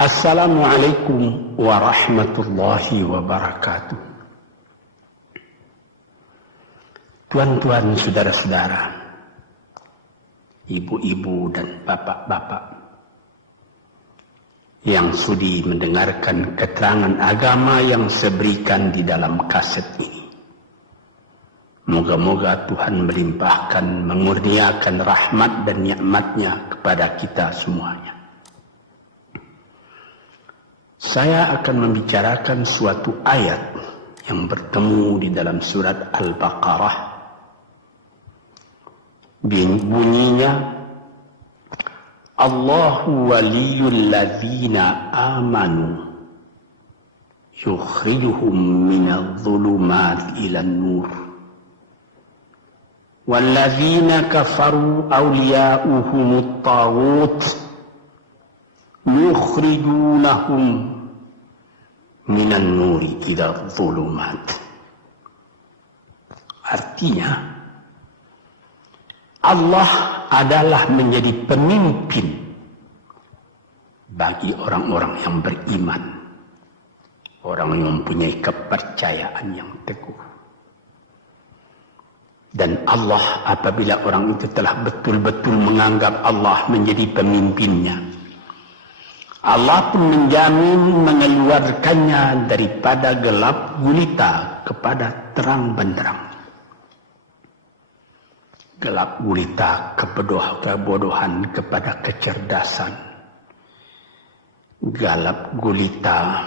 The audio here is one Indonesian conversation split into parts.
Assalamualaikum warahmatullahi wabarakatuh. Tuan-tuan, saudara-saudara, ibu-ibu dan bapak-bapak yang sudi mendengarkan keterangan agama yang saya berikan di dalam kaset ini. Moga-moga Tuhan melimpahkan, mengurniakan rahmat dan nikmat-Nya kepada kita semuanya. Saya akan membicarakan suatu ayat yang bertemu di dalam surat Al-Baqarah. Bunyinya, Allahu waliyul ladzina amanu yukhrijuhum minadh dhulumati ilan nur wal ladzina kafaru awliya'uhumut taghut yukhrijunahum minan nuri ila dhulumat. Artinya, Allah adalah menjadi pemimpin bagi orang-orang yang beriman, orang yang mempunyai kepercayaan yang teguh. Dan Allah, apabila orang itu telah betul-betul menganggap Allah menjadi pemimpinnya, Allah pun menjamin mengeluarkannya daripada gelap gulita kepada terang benderang. Gelap gulita kebodohan kepada kecerdasan. Gelap gulita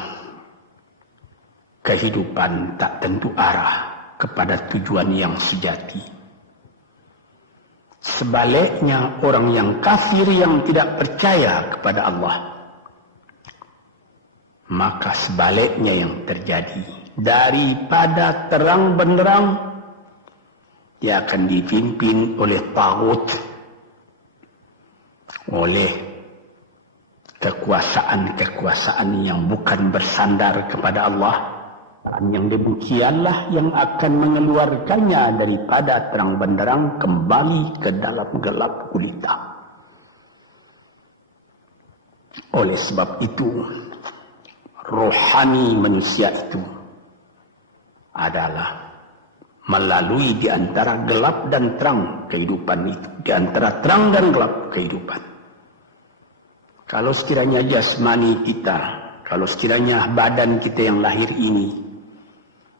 kehidupan tak tentu arah kepada tujuan yang sejati. Sebaliknya, orang yang kafir yang tidak percaya kepada Allah, maka sebaliknya yang terjadi, daripada terang benderang, dia akan dipimpin oleh taghut, oleh kekuasaan-kekuasaan yang bukan bersandar kepada Allah. Yang demikianlah yang akan mengeluarkannya daripada terang benderang kembali ke dalam gelap gulita. Oleh sebab itu, rohani manusia itu adalah melalui di antara gelap dan terang kehidupan itu, di antara terang dan gelap kehidupan. Kalau sekiranya jasmani kita, kalau sekiranya badan kita yang lahir ini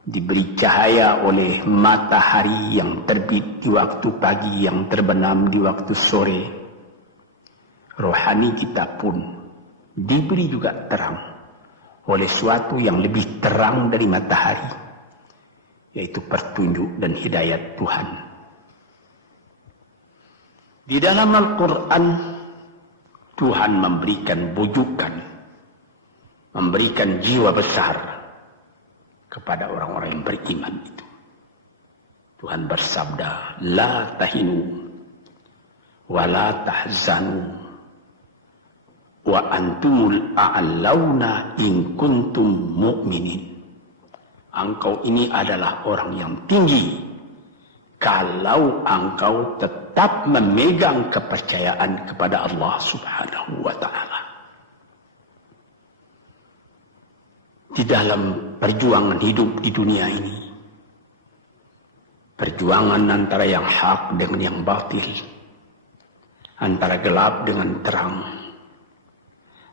diberi cahaya oleh matahari yang terbit di waktu pagi, yang terbenam di waktu sore, rohani kita pun diberi juga terang oleh suatu yang lebih terang dari matahari, yaitu petunjuk dan hidayat Tuhan. Di dalam Al-Quran, Tuhan memberikan bujukan, memberikan jiwa besar kepada orang-orang yang beriman itu. Tuhan bersabda, La tahinu wa la tahzanu wa antumul a'launa in kuntum mu'minin. Engkau ini adalah orang yang tinggi kalau engkau tetap memegang kepercayaan kepada Allah Subhanahu wa ta'ala. Di dalam perjuangan hidup di dunia ini, perjuangan antara yang hak dengan yang batil, antara gelap dengan terang,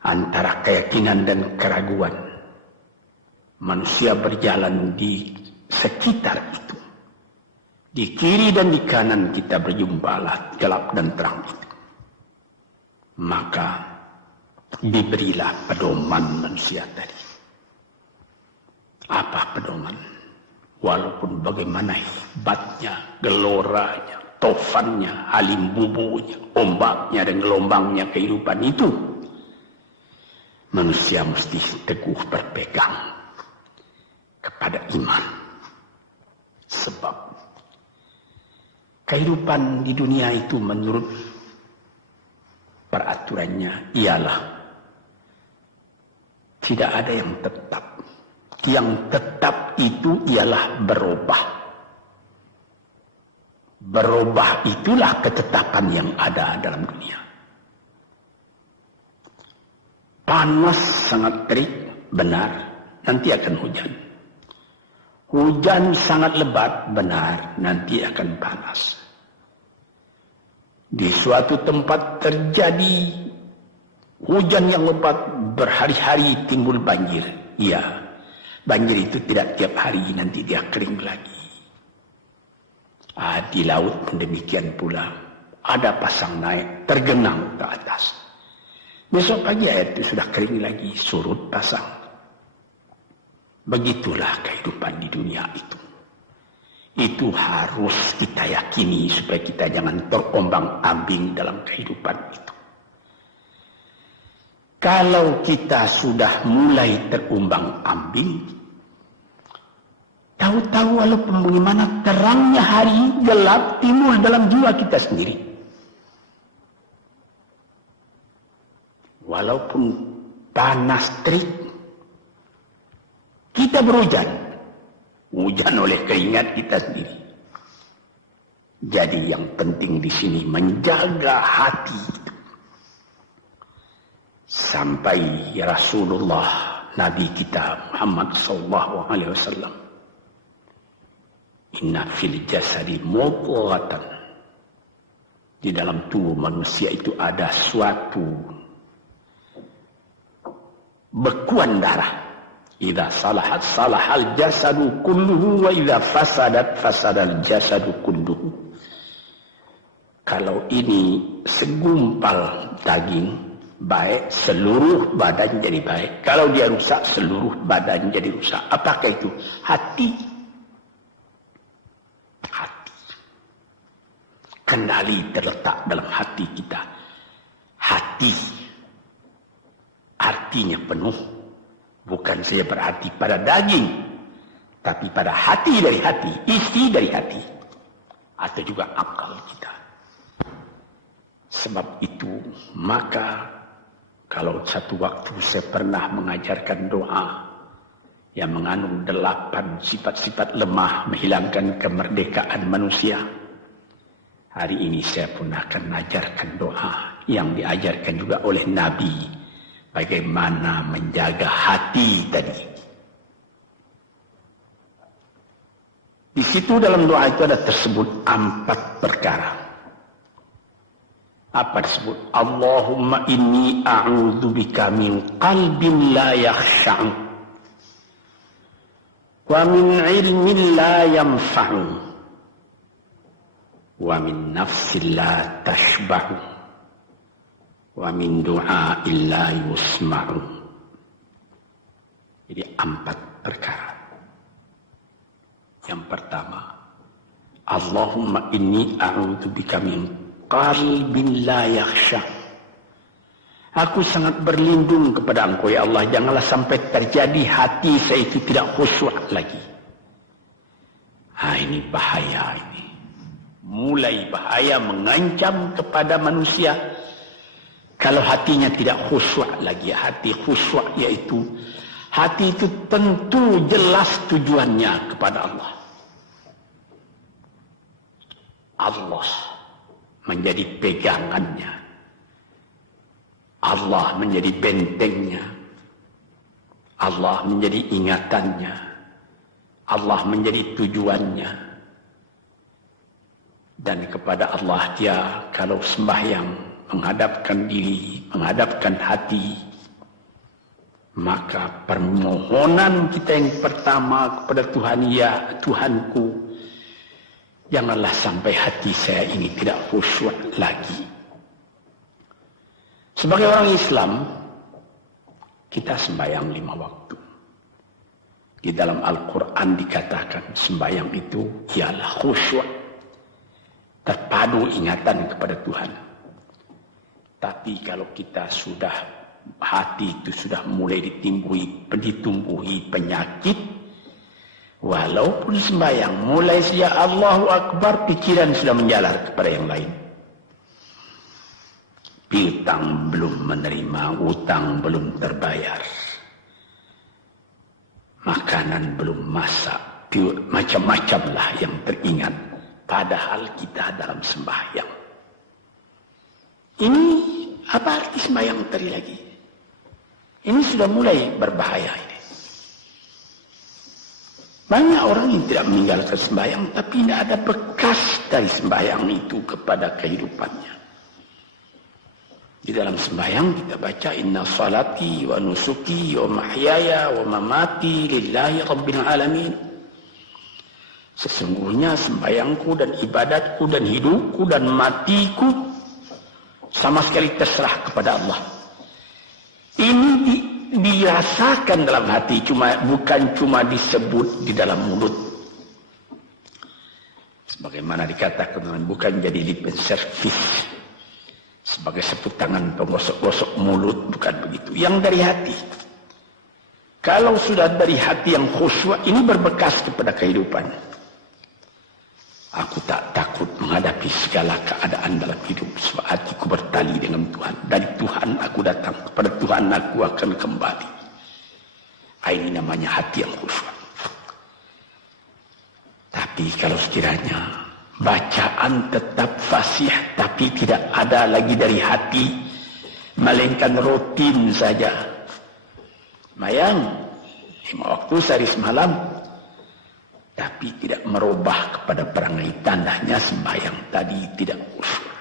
antara keyakinan dan keraguan, manusia berjalan di sekitar itu. Di kiri dan di kanan kita berjumpalah gelap dan terang itu. Maka diberilah pedoman manusia tadi. Apa pedoman? Walaupun bagaimana hebatnya, geloranya, tofannya, alim bubunya, ombaknya dan gelombangnya kehidupan itu, manusia mesti teguh berpegang kepada iman. Sebab kehidupan di dunia itu menurut peraturannya ialah tidak ada yang tetap. Yang tetap itu ialah berubah. Berubah itulah ketetapan yang ada dalam dunia. Panas sangat terik, benar, nanti akan hujan. Hujan sangat lebat, benar, nanti akan panas. Di suatu tempat terjadi hujan yang lebat, berhari-hari timbul banjir. Ya, banjir itu tidak tiap hari, nanti dia kering lagi. Di laut pun demikian pula. Ada pasang naik, tergenang ke atas. Besok pagi air itu sudah kering lagi, surut pasang. Begitulah kehidupan di dunia itu. Itu harus kita yakini supaya kita jangan terombang-ambing dalam kehidupan itu. Kalau kita sudah mulai terombang-ambing, tahu-tahu walaupun bagaimana terangnya hari, gelap timbul dalam jiwa kita sendiri. Walaupun panas terik, kita berhujan. Hujan oleh keringat kita sendiri. Jadi yang penting di sini menjaga hati itu. Sampai Rasulullah Nabi kita Muhammad SAW, inna fil jasadi mudghatan, di dalam tubuh manusia itu ada suatu bekuan darah. Idza salahat salahal jasadu kulluhu wa idza fasadat fasadal jasadu kulluhu. Kalau ini segumpal daging baik, seluruh badan jadi baik. Kalau dia rusak, seluruh badan jadi rusak. Apakah itu? Hati. Hati. Kendali terletak dalam hati kita. Hati artinya penuh. Bukan saja berarti pada daging, tapi pada hati dari hati, isi dari hati, atau juga akal kita. Sebab itu, maka kalau satu waktu saya pernah mengajarkan doa yang mengandung 8 sifat-sifat lemah menghilangkan kemerdekaan manusia. Hari ini saya pun akan mengajarkan doa yang diajarkan juga oleh Nabi. Bagaimana menjaga hati tadi. Di situ dalam doa itu ada tersebut 4 perkara. Apa disebut? Allahumma inni a'udzubika min qalbin la yakhsha'u wa min ilmin la yanfa'u wa min nafsin la tashba'u wa min du'a illa yusma'u. Jadi 4 perkara. Yang pertama, Allahumma inni a'udzubika min qalbin la yakhsha. Aku sangat berlindung kepada Engkau ya Allah, janganlah sampai terjadi hati saya itu tidak khusyuk lagi. Ini bahaya ini. Mulai bahaya mengancam kepada manusia. Kalau hatinya tidak khusyuk lagi, hati khusyuk yaitu hati itu tentu jelas tujuannya kepada Allah. Allah menjadi pegangannya. Allah menjadi bentengnya. Allah menjadi ingatannya. Allah menjadi tujuannya. Dan kepada Allah dia kalau sembahyang menghadapkan diri, menghadapkan hati, maka permohonan kita yang pertama kepada Tuhan, ya Tuhanku, janganlah sampai hati saya ini tidak khusyuk lagi. Sebagai orang Islam, kita sembahyang 5 waktu. Di dalam Al-Quran dikatakan sembahyang itu ialah khusyuk, terpadu ingatan kepada Tuhan. Tapi kalau kita sudah, hati itu sudah mulai ditumbuhi penyakit, walaupun sembahyang, mulai sejak Allahu Akbar, pikiran sudah menjalar kepada yang lain. Piutang belum menerima, utang belum terbayar, makanan belum masak, macam-macam lah yang teringat. Padahal kita dalam sembahyang. Ini apa arti sembahyang tadi lagi? Ini sudah mulai berbahaya ini. Banyak orang yang tidak meninggalkan sembahyang, tapi tidak ada bekas dari sembahyang itu kepada kehidupannya. Di dalam sembahyang kita baca inna salati wa nusuki wa mahyaya wa mamati lillahi rabbil alamin. Sesungguhnya sembahyangku dan ibadatku dan hidupku dan matiku sama sekali terserah kepada Allah. Ini dirasakan dalam hati, bukan cuma disebut di dalam mulut. Sebagaimana dikatakan, bukan jadi lip service sebagai seput tangan penggosok-gosok mulut, bukan begitu. Yang dari hati. Kalau sudah dari hati yang khusyuk, ini berbekas kepada kehidupan. Aku tak takut menghadapi segala keadaan dalam hidup, sebab hatiku bertali dengan Tuhan. Dari Tuhan aku datang, kepada Tuhan aku akan kembali. Ini namanya hati yang khusyuk. Tapi kalau sekiranya bacaan tetap fasih, tapi tidak ada lagi dari hati, melainkan rutin saja. Mayang 5 waktu sehari semalam, tapi tidak merubah kepada perangai, tandanya sembahyang tadi tidak khusyuk.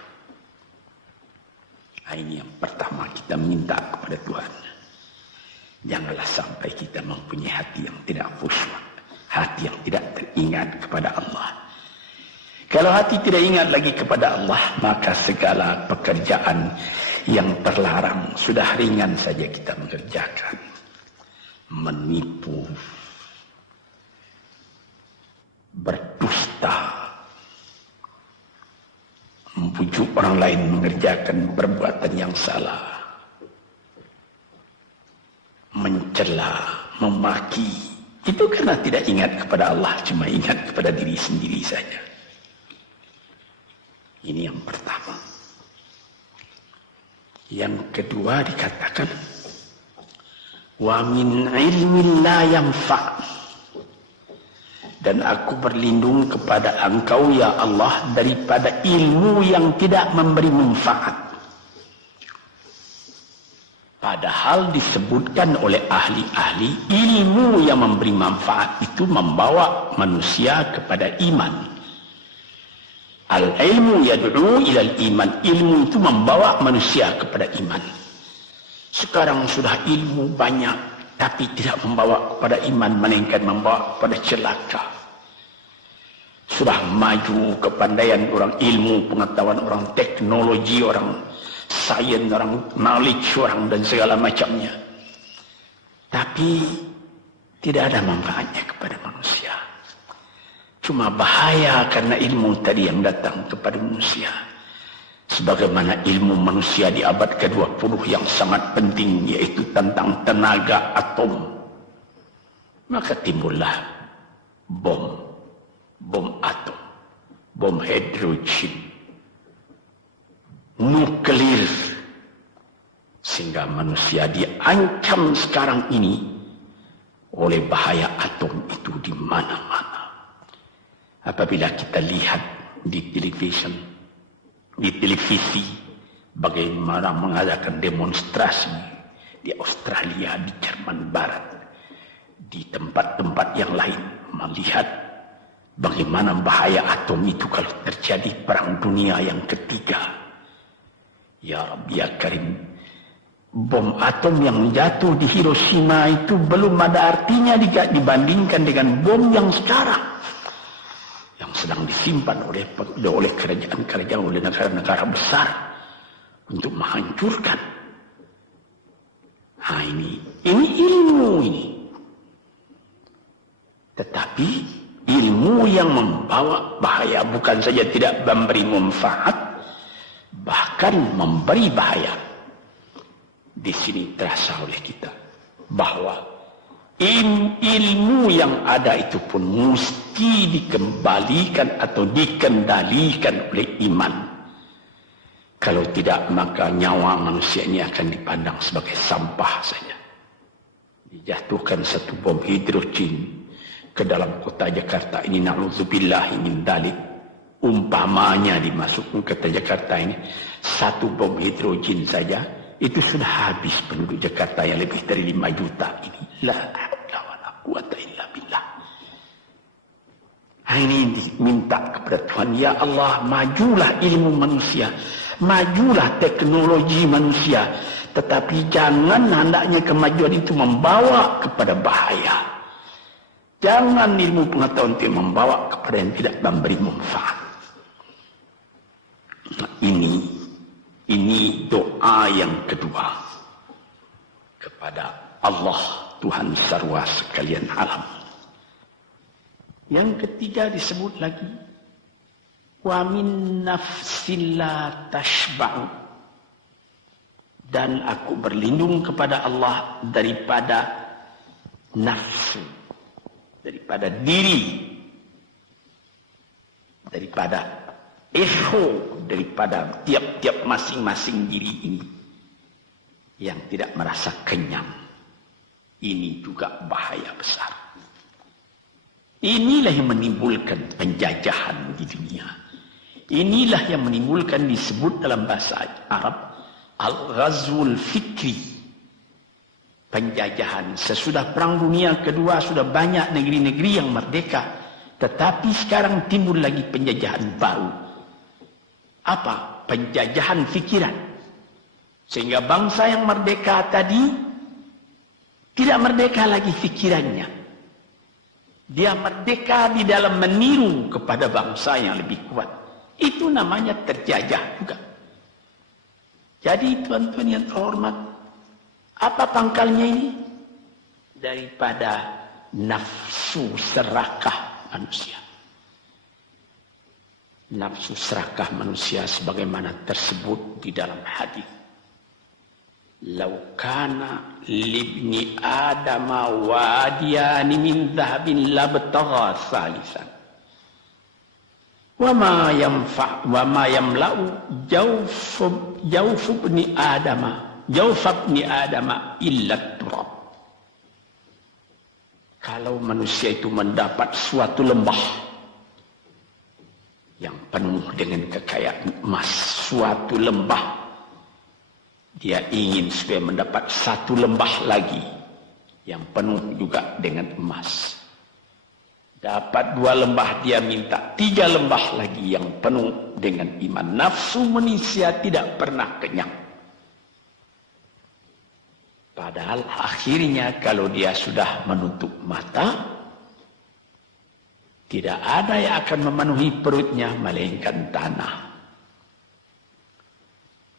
Ini yang pertama kita minta kepada Tuhan. Janganlah sampai kita mempunyai hati yang tidak khusyuk, hati yang tidak teringat kepada Allah. Kalau hati tidak ingat lagi kepada Allah, maka segala pekerjaan yang terlarang sudah ringan saja kita mengerjakan. Menipu, berdusta, membujuk orang lain mengerjakan perbuatan yang salah, mencela, memaki, itu karena tidak ingat kepada Allah, cuma ingat kepada diri sendiri saja. Ini yang pertama. Yang kedua dikatakan, wa min ilmin la yanfa'. Dan aku berlindung kepada Engkau ya Allah daripada ilmu yang tidak memberi manfaat. Padahal disebutkan oleh ahli-ahli, ilmu yang memberi manfaat itu membawa manusia kepada iman. Al-ilmu yad'u ilal iman. Ilmu itu membawa manusia kepada iman. Sekarang sudah ilmu banyak, tapi tidak membawa kepada iman, melainkan membawa kepada celaka. Sudah maju kepandaian orang, ilmu, pengetahuan orang, teknologi orang, sains orang, knowledge orang, dan segala macamnya. Tapi tidak ada manfaatnya kepada manusia. Cuma bahaya karena ilmu tadi yang datang kepada manusia. Sebagaimana ilmu manusia di abad ke-20 yang sangat penting, yaitu tentang tenaga atom. Maka timbullah bom atom, bom hidrogen, nuklir, sehingga manusia diancam sekarang ini oleh bahaya atom itu di mana-mana. Apabila kita lihat di televisi bagaimana mengadakan demonstrasi di Australia, di Jerman Barat, di tempat-tempat yang lain, melihat bagaimana bahaya atom itu kalau terjadi perang dunia yang ketiga. Ya Rabbi ya Karim, bom atom yang jatuh di Hiroshima itu belum ada artinya dibandingkan dengan bom yang sekarang, yang sedang disimpan oleh kerajaan-kerajaan, oleh negara-negara besar untuk menghancurkan. Nah, ini ilmu ini. Tetapi ilmu yang membawa bahaya, bukan saja tidak memberi manfaat, bahkan memberi bahaya. Di sini terasa oleh kita bahwa ilmu yang ada itu pun mesti dikembalikan atau dikendalikan oleh iman. Kalau tidak, maka nyawa manusia ini akan dipandang sebagai sampah saja. Dijatuhkan satu bom hidrogen ke dalam kota Jakarta ini, na'udzubillah min dzalik, umpamanya dimasukkan ke kota Jakarta ini satu bom hidrogen saja, itu sudah habis penduduk Jakarta yang lebih dari 5 juta ini. La haula wala quwata illa billah. Ini minta kepada Tuhan, ya Allah, majulah ilmu manusia, majulah teknologi manusia, tetapi jangan hendaknya kemajuan itu membawa kepada bahaya. Jangan ilmu pengetahuan itu membawa kepada yang tidak memberi manfaat. Nah, ini doa yang kedua kepada Allah Tuhan sarwa sekalian alam. Yang ketiga disebut lagi, wa min nafsin la tashba'u, dan aku berlindung kepada Allah daripada nafsu, daripada diri, daripada ego, daripada tiap-tiap masing-masing diri ini yang tidak merasa kenyang. Ini juga bahaya besar. Inilah yang menimbulkan penjajahan di dunia. Inilah yang menimbulkan, disebut dalam bahasa Arab, al-ghazwul fikri, penjajahan. Sesudah Perang Dunia Kedua sudah banyak negeri-negeri yang merdeka, tetapi sekarang timbul lagi penjajahan baru. Apa? Penjajahan fikiran. Sehingga bangsa yang merdeka tadi tidak merdeka lagi fikirannya. Dia merdeka di dalam meniru kepada bangsa yang lebih kuat. Itu namanya terjajah juga. Jadi tuan-tuan yang terhormat, apa pangkalnya ini? Daripada nafsu serakah manusia. Nafsu serakah manusia sebagaimana tersebut di dalam hadis. Lau kana libni adama wadiyani min dhahabin labtagha salisan. Wa ma yamla'u jawf ibni adama illa turab. Kalau manusia itu mendapat suatu lembah yang penuh dengan kekayaan emas, suatu lembah, dia ingin supaya mendapat satu lembah lagi yang penuh juga dengan emas. Dapat 2 lembah, dia minta 3 lembah lagi yang penuh dengan iman. Nafsu manusia tidak pernah kenyang. Padahal akhirnya kalau dia sudah menutup mata, tidak ada yang akan memenuhi perutnya melainkan tanah.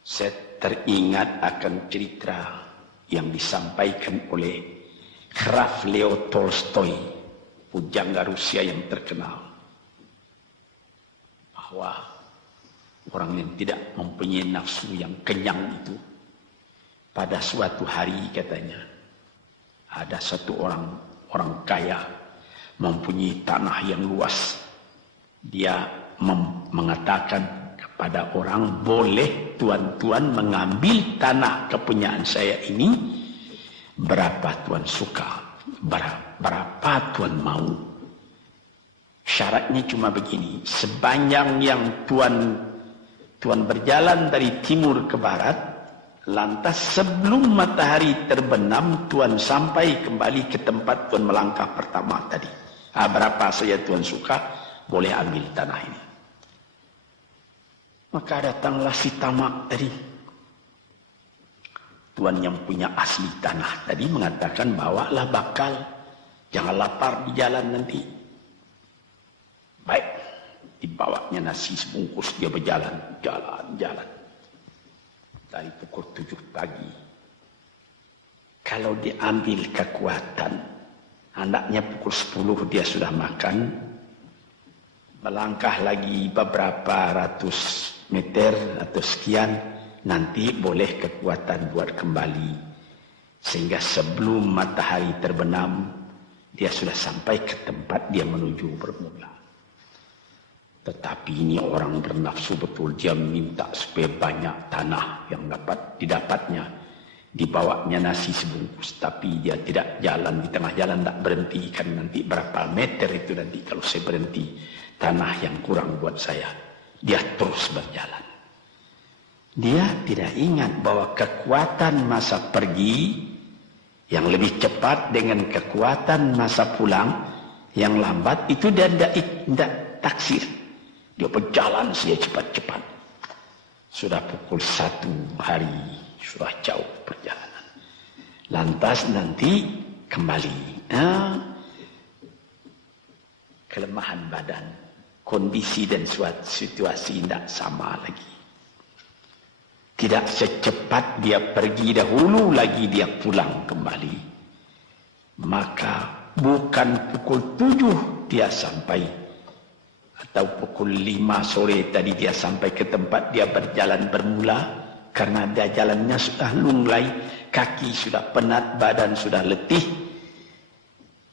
Saya teringat akan cerita yang disampaikan oleh Graf Leo Tolstoy, pujangga Rusia yang terkenal, bahwa orang yang tidak mempunyai nafsu yang kenyang itu, pada suatu hari katanya, ada satu orang kaya mempunyai tanah yang luas. Dia mengatakan pada orang, boleh tuan-tuan mengambil tanah kepunyaan saya ini, berapa tuan suka, berapa tuan mau. Syaratnya cuma begini, sepanjang yang tuan berjalan dari timur ke barat, lantas sebelum matahari terbenam, tuan sampai kembali ke tempat tuan melangkah pertama tadi. Berapa saja tuan suka, boleh ambil tanah ini. Maka datanglah si tamak tadi. Tuan yang punya asli tanah tadi mengatakan, bawalah bakal, jangan lapar di jalan nanti. Baik, dibawanya nasi sebungkus, dia berjalan, jalan. Dari pukul 7 pagi. Kalau diambil kekuatan, hendaknya pukul 10 dia sudah makan. Melangkah lagi beberapa ratus meter atau sekian, nanti boleh kekuatan buat kembali. Sehingga sebelum matahari terbenam, dia sudah sampai ke tempat dia menuju bermula. Tetapi ini orang bernafsu betul, dia minta supaya banyak tanah yang dapat didapatnya. Dibawanya nasi sebungkus, tapi dia tidak jalan, di tengah jalan tak berhenti, kan nanti berapa meter itu nanti kalau saya berhenti, tanah yang kurang buat saya. Dia terus berjalan. Dia tidak ingat bahwa kekuatan masa pergi yang lebih cepat dengan kekuatan masa pulang yang lambat itu dia tidak taksir. Dia berjalan saja cepat-cepat. Sudah pukul 1 hari, sudah jauh perjalanan. Lantas nanti kembali. Kelemahan badan, kondisi dan situasi tidak sama lagi. Tidak secepat dia pergi dahulu lagi dia pulang kembali. Maka bukan pukul 7 dia sampai. Atau pukul 5 sore tadi dia sampai ke tempat dia berjalan bermula. Karena dia jalannya sudah lunglai. Kaki sudah penat, badan sudah letih.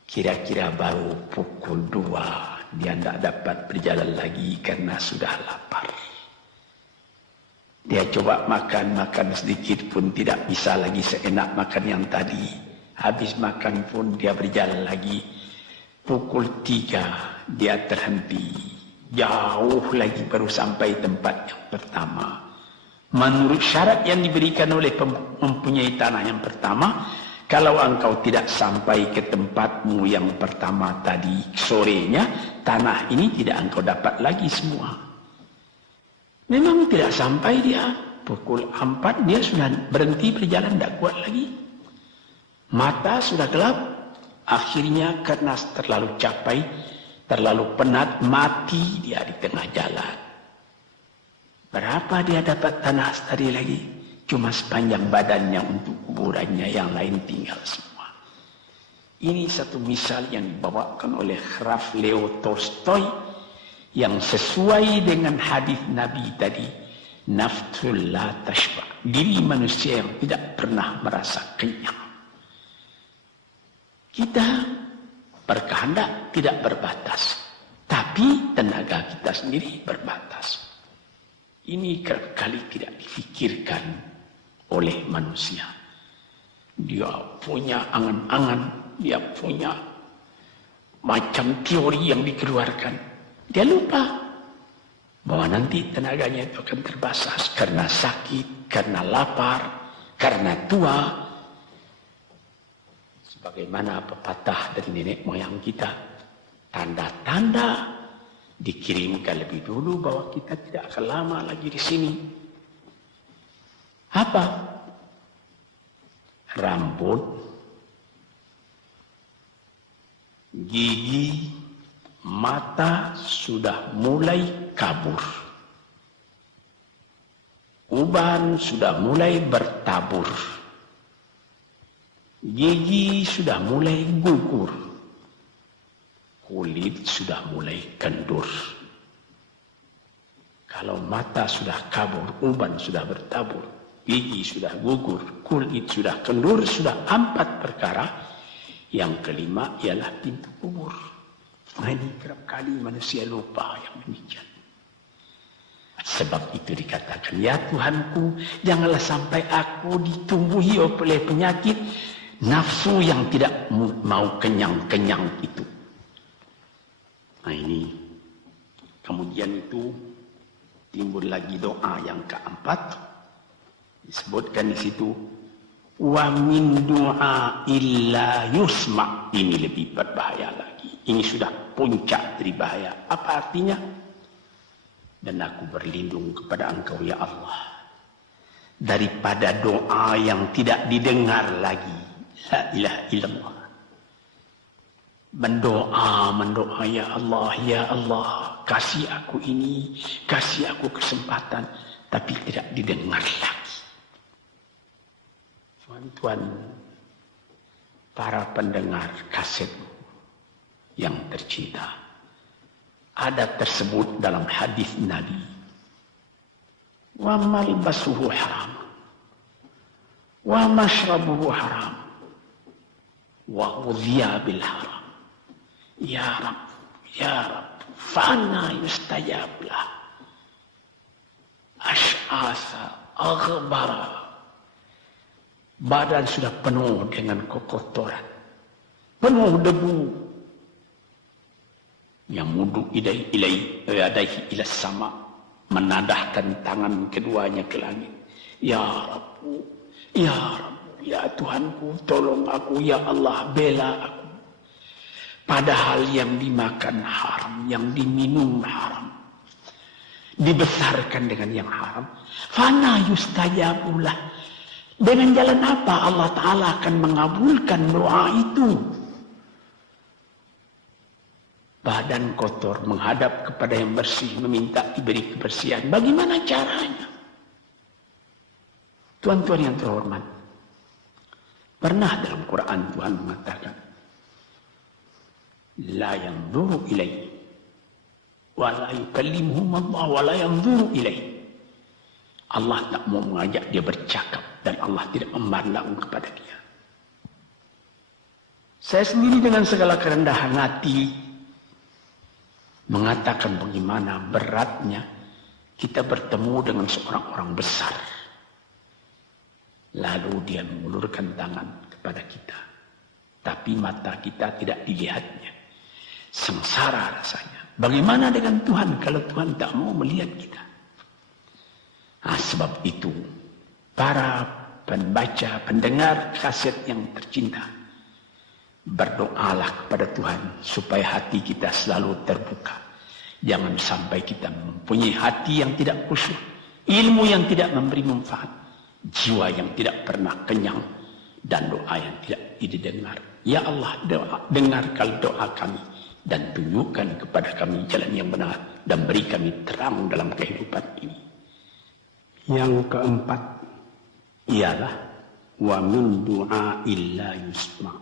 Kira-kira baru pukul 2 dia tidak dapat berjalan lagi karena sudah lapar. Dia coba makan sedikit pun tidak bisa lagi seenak makan yang tadi. Habis makan pun dia berjalan lagi. Pukul 3 dia terhenti. Jauh lagi baru sampai tempat yang pertama. Menurut syarat yang diberikan oleh mempunyai tanah yang pertama, kalau engkau tidak sampai ke tempatmu yang pertama tadi sorenya, tanah ini tidak engkau dapat lagi semua. Memang tidak sampai dia. Pukul 4 dia sudah berhenti berjalan, tidak kuat lagi. Mata sudah gelap. Akhirnya karena terlalu capek, terlalu penat, mati dia di tengah jalan. Berapa dia dapat tanah tadi lagi? Cuma sepanjang badannya untuk kuburannya, yang lain tinggal semua. Ini satu misal yang dibawakan oleh Graf Leo Tolstoy yang sesuai dengan hadis Nabi tadi, nafsul la tashba, diri manusia yang tidak pernah merasa kenyang. Kita berkehendak tidak berbatas, tapi tenaga kita sendiri berbatas. Ini kali tidak difikirkan oleh manusia. Dia punya angan-angan, dia punya macam teori yang dikeluarkan. Dia lupa bahwa nanti tenaganya itu akan terbasas karena sakit, karena lapar, karena tua. Sebagaimana pepatah dari nenek moyang kita, tanda-tanda dikirimkan lebih dulu bahwa kita tidak akan lama lagi di sini. Apa? Rambut, gigi, mata sudah mulai kabur. Uban sudah mulai bertabur. Gigi sudah mulai gugur. Kulit sudah mulai kendur. Kalau mata sudah kabur, uban sudah bertabur, gigi sudah gugur, kulit sudah kendur, sudah 4 perkara. Yang kelima ialah pintu kubur. Nah, ini kerap kali manusia lupa yang demikian. Sebab itu dikatakan, ya Tuhanku, janganlah sampai aku ditumbuhi oleh penyakit nafsu yang tidak mau kenyang-kenyang itu. Nah ini, kemudian itu timbul lagi doa yang keempat. Disebutkan di situ, wa min du'a illa yusma. Ini lebih berbahaya lagi. Ini sudah puncak dari bahaya. Apa artinya? Dan aku berlindung kepada Engkau ya Allah daripada doa yang tidak didengar lagi. La ilaha illallah. Mendoa ya Allah, kasih aku ini, kasih aku kesempatan, tapi tidak didengar lagi. Tuan-tuan, para pendengar kaset yang tercinta, ada tersebut dalam hadis Nabi, wa malbasuhu haram, wa mashrabuhu haram, wa udhiya bil haram. Ya Rab, fana yustajab lah. Ash'asa aghbara. Badan sudah penuh dengan kotoran, penuh debu. Yang mudu ilaihi ila sama, menadahkan tangan keduanya ke langit. Ya Rabbu, ya Rabbu, ya Tuhanku, tolong aku, ya Allah, bela aku. Padahal yang dimakan haram, yang diminum haram, dibesarkan dengan yang haram. Fana yustajabulah. Dengan jalan apa Allah Ta'ala akan mengabulkan doa itu? Badan kotor menghadap kepada yang bersih, meminta diberi kebersihan. Bagaimana caranya? Tuan-tuan yang terhormat, pernah dalam Quran Tuhan mengatakan, la yanzuru ilaihi wa la yukallimuhum Allah wa la yanzuru ilaihi. Allah tak mau mengajak dia bercakap dan Allah tidak memandang kepada dia. Saya sendiri dengan segala kerendahan hati mengatakan bagaimana beratnya kita bertemu dengan seorang orang besar. Lalu dia mengulurkan tangan kepada kita. Tapi mata kita tidak dilihatnya. Sengsara rasanya. Bagaimana dengan Tuhan kalau Tuhan tak mau melihat kita? Nah, sebab itu para pembaca, pendengar kaset yang tercinta, berdoalah kepada Tuhan supaya hati kita selalu terbuka. Jangan sampai kita mempunyai hati yang tidak khusyuk, ilmu yang tidak memberi manfaat, jiwa yang tidak pernah kenyang, dan doa yang tidak didengar. Ya Allah, dengarkan doa kami dan tunjukkan kepada kami jalan yang benar dan beri kami terang dalam kehidupan ini. Yang keempat ialah wa min du'a illa yusma.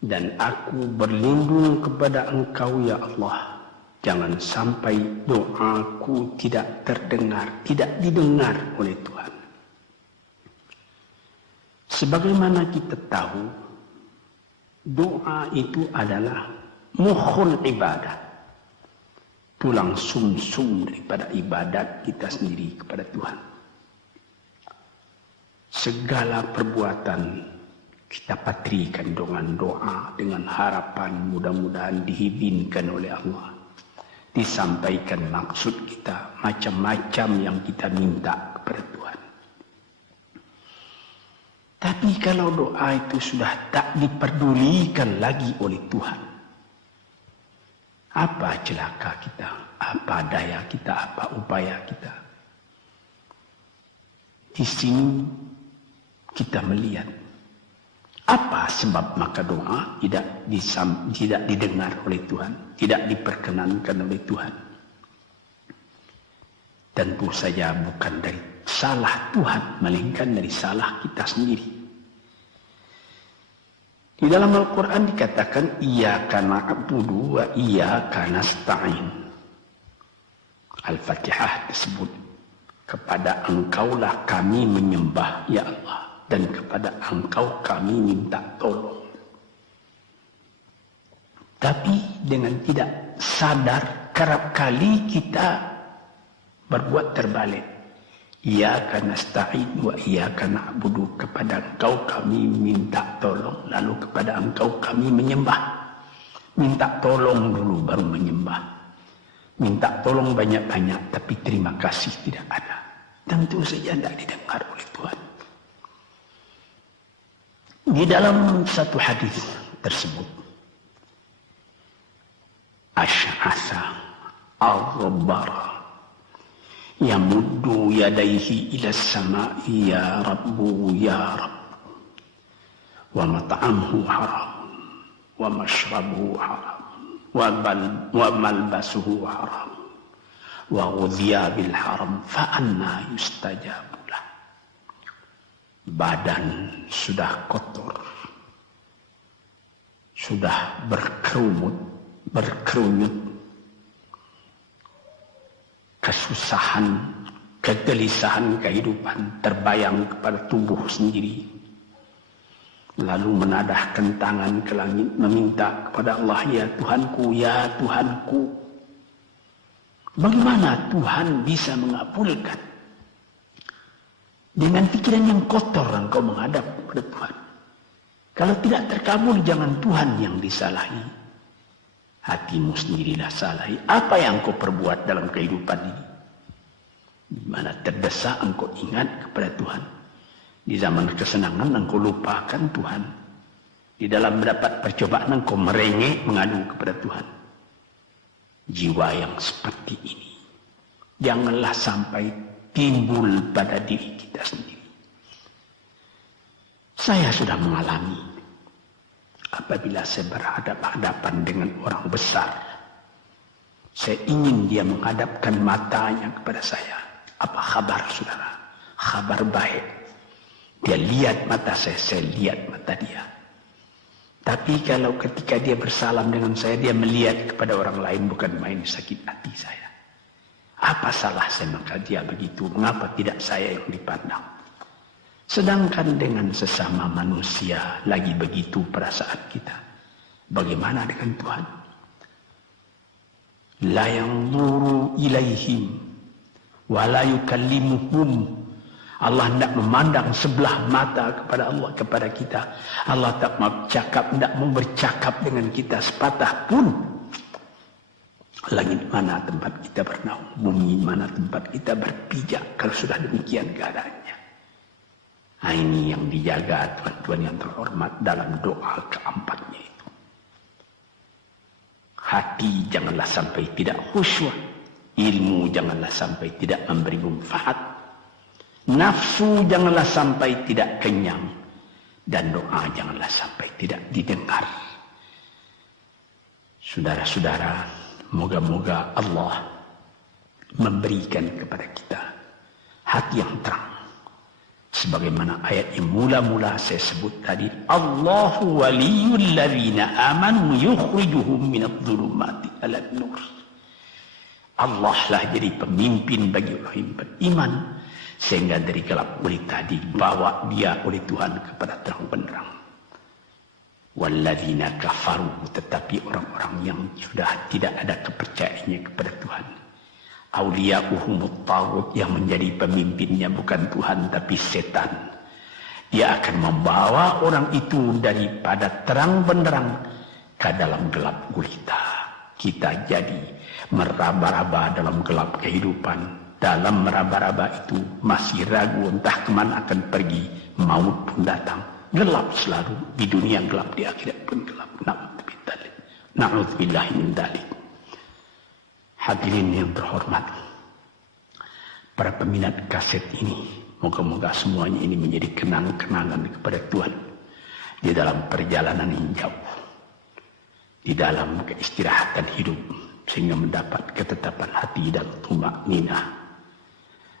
Dan aku berlindung kepada Engkau ya Allah, jangan sampai doaku tidak terdengar, tidak didengar oleh Tuhan. Sebagaimana kita tahu, doa itu adalah mukhul ibadah, tulang sumsum daripada ibadat kita sendiri kepada Tuhan. Segala perbuatan kita patrikan dengan doa, dengan harapan mudah-mudahan diizinkan oleh Allah. Disampaikan maksud kita, macam-macam yang kita minta kepada Tuhan. Tapi kalau doa itu sudah tak diperdulikan lagi oleh Tuhan, apa celaka kita, apa daya kita, apa upaya kita? Di sini kita melihat apa sebab maka doa tidak didengar oleh Tuhan, tidak diperkenankan oleh Tuhan. Tentu saja bukan dari salah Tuhan, melainkan dari salah kita sendiri. Di dalam Al-Quran dikatakan, Iyyaka na'budu wa iyyaka nasta'in. Al-Fatihah tersebut, kepada Engkaulah kami menyembah, ya Allah, dan kepada Engkau kami minta tolong. Tapi dengan tidak sadar, kerap kali kita berbuat terbalik. Iyyaka nasta'in wa iyyaka na'budu, kepada Engkau kami minta tolong, lalu kepada Engkau kami menyembah. Minta tolong dulu baru menyembah. Minta tolong banyak-banyak tapi terima kasih tidak ada. Tentu saja tidak didengar oleh Tuhan. Di dalam satu hadis tersebut, Asy'asa al-Ghabbara yamuddu yadaihi ila samai ya Rabbu ya Rabb, wa mat'amuhu haram wa mashrabuhu haram wa malbasuhu haram wa ghudhiya bil haram fa anna yustajabu lah. Badan sudah kotor, sudah berkerunyut, kesusahan, kegelisahan kehidupan terbayang kepada tubuh sendiri. Lalu menadahkan tangan ke langit meminta kepada Allah, ya Tuhanku, ya Tuhanku. Bagaimana Tuhan bisa mengabulkan? Dengan pikiran yang kotor engkau menghadap kepada Tuhan. Kalau tidak terkabul, jangan Tuhan yang disalahi. Hatimu sendirilah salahi. Apa yang engkau perbuat dalam kehidupan ini? Di mana terdesak engkau ingat kepada Tuhan. Di zaman kesenangan engkau lupakan Tuhan. Di dalam mendapat percobaan engkau merengek mengadu kepada Tuhan. Jiwa yang seperti ini janganlah sampai timbul pada diri kita sendiri. Saya sudah mengalami apabila saya berhadapan-hadapan dengan orang besar, saya ingin dia menghadapkan matanya kepada saya. Apa kabar saudara? Kabar baik. Dia lihat mata saya lihat mata dia. Tapi kalau ketika dia bersalam dengan saya, dia melihat kepada orang lain, bukan main sakit hati saya. Apa salah saya maka dia begitu? Mengapa tidak saya yang dipandang? Sedangkan dengan sesama manusia lagi begitu perasaan kita. Bagaimana dengan Tuhan? La yanzuru ilaihim wa la yukallimuhum. Allah tidak memandang sebelah mata kepada Allah, kepada kita. Allah tak mau tidak mau bercakap dengan kita sepatah pun. Langit mana tempat kita bernaung, bumi mana tempat kita berpijak kalau sudah demikian keadaannya. Nah, ini yang dijaga Tuhan-Tuhan yang terhormat dalam doa keempatnya itu. Hati janganlah sampai tidak khusyuk, ilmu janganlah sampai tidak memberi manfaat. Nafsu janganlah sampai tidak kenyang, dan doa janganlah sampai tidak didengar. Saudara-saudara, moga-moga Allah memberikan kepada kita hati yang terang. Sebagaimana ayat yang mula-mula saya sebut tadi, Allahu waliyul ladzina amanu yukhrijuhum minadh-dhulumati ilan nur. Allah lah jadi pemimpin bagi orang yang beriman, sehingga dari gelap gulita dibawa dia oleh Tuhan kepada terang benderang. Walladzina kafaru, tetapi orang-orang yang sudah tidak ada kepercayaannya kepada Tuhan. Auliya'uhumut taghut, yang menjadi pemimpinnya bukan Tuhan tapi setan. Dia akan membawa orang itu daripada terang benderang ke dalam gelap gulita. Kita jadi meraba-raba dalam gelap kehidupan. Dalam meraba-raba itu masih ragu entah kemana akan pergi. Maut pun datang. Gelap selalu. Di dunia gelap, di akhirat pun gelap. Na'udzubillah min dzalik. Hadirin yang terhormat, para peminat kaset ini, moga-moga semuanya ini menjadi kenang-kenangan kepada Tuhan di dalam perjalanan yang jauh, di dalam keistirahatan hidup, sehingga mendapat ketetapan hati dan tumak ninah.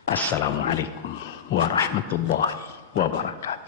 Assalamualaikum warahmatullahi wabarakatuh.